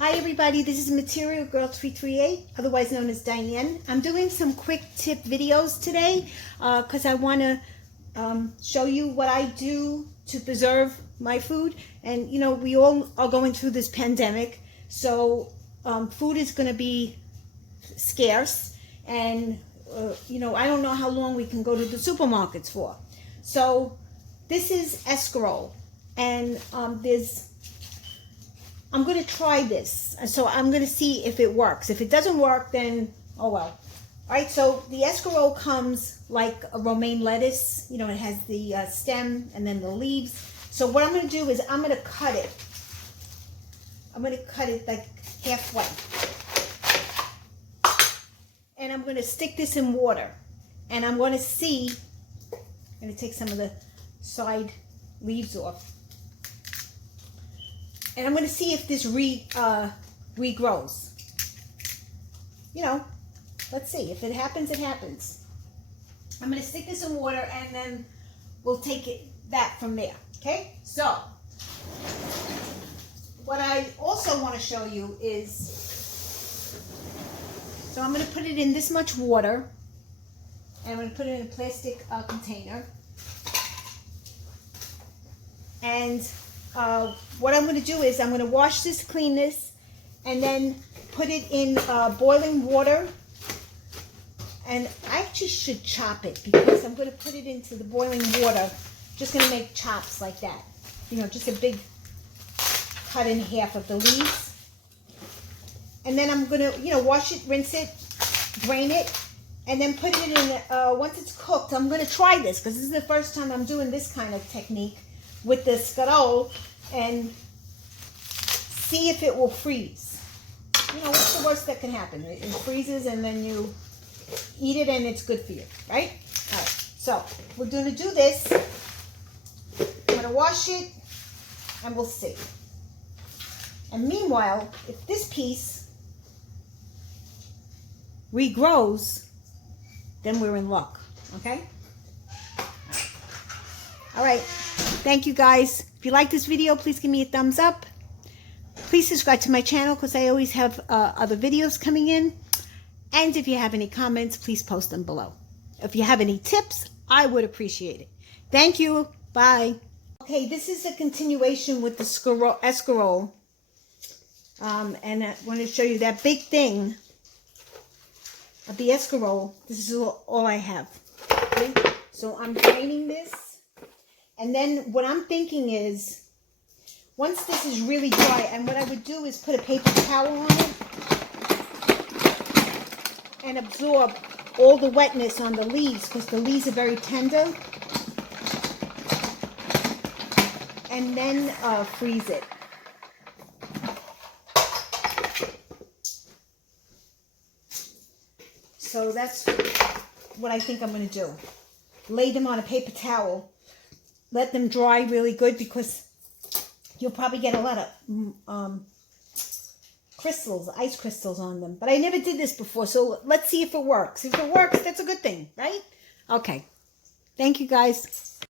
Hi everybody, this is Material Girl 338, otherwise known as Diane. I'm doing some quick tip videos today because I want to show you what I do to preserve my food. And you know, we all are going through this pandemic, so food is going to be scarce, and you know, I don't know how long we can go to the supermarkets for. So this is Escarole, and I'm going to try this. So I'm going to see if it works. If it doesn't work, then oh well. All right, so the escarole comes like a romaine lettuce. You know, it has the stem and then the leaves. So what I'm going to do is I'm going to cut it. I'm going to cut it like halfway. And I'm going to stick this in water. And I'm going to see, I'm going to take some of the side leaves off. And I'm going to see if this regrows. You know, let's see. If it happens, it happens. I'm going to stick this in water and then we'll take that from there. Okay? So, what I also want to show you is, so I'm going to put it in this much water. And I'm going to put it in a plastic container. And what I'm going to do is I'm going to wash this, clean this, and then put it in boiling water. And I actually should chop it because I'm going to put it into the boiling water. Just going to make chops like that. You know, just a big cut in half of the leaves. And then I'm going to, you know, wash it, rinse it, drain it, and then put it in, once it's cooked, I'm going to try this because this is the first time I'm doing this kind of technique with the Escarole, and see if it will freeze. You know, what's the worst that can happen? It freezes and then you eat it and it's good for you, right? All right, so we're going to do this. I'm going to wash it and we'll see. And meanwhile, if this piece regrows, then we're in luck, okay? All right. Thank you guys. If you like this video, please give me a thumbs up. Please subscribe to my channel because I always have other videos coming in. And if you have any comments, please post them below. If you have any tips, I would appreciate it. Thank you. Bye. Okay, this is a continuation with the escarole. And I want to show you that big thing of the escarole. This is all I have. Okay? So I'm draining this. And then what I'm thinking is, once this is really dry, and what I would do is put a paper towel on it and absorb all the wetness on the leaves because the leaves are very tender. And then freeze it. So that's what I think I'm going to do. Lay them on a paper towel. Let them dry really good because you'll probably get a lot of crystals, ice crystals on them. But I never did this before, so let's see if it works. If it works, that's a good thing, right? Okay. Thank you, guys.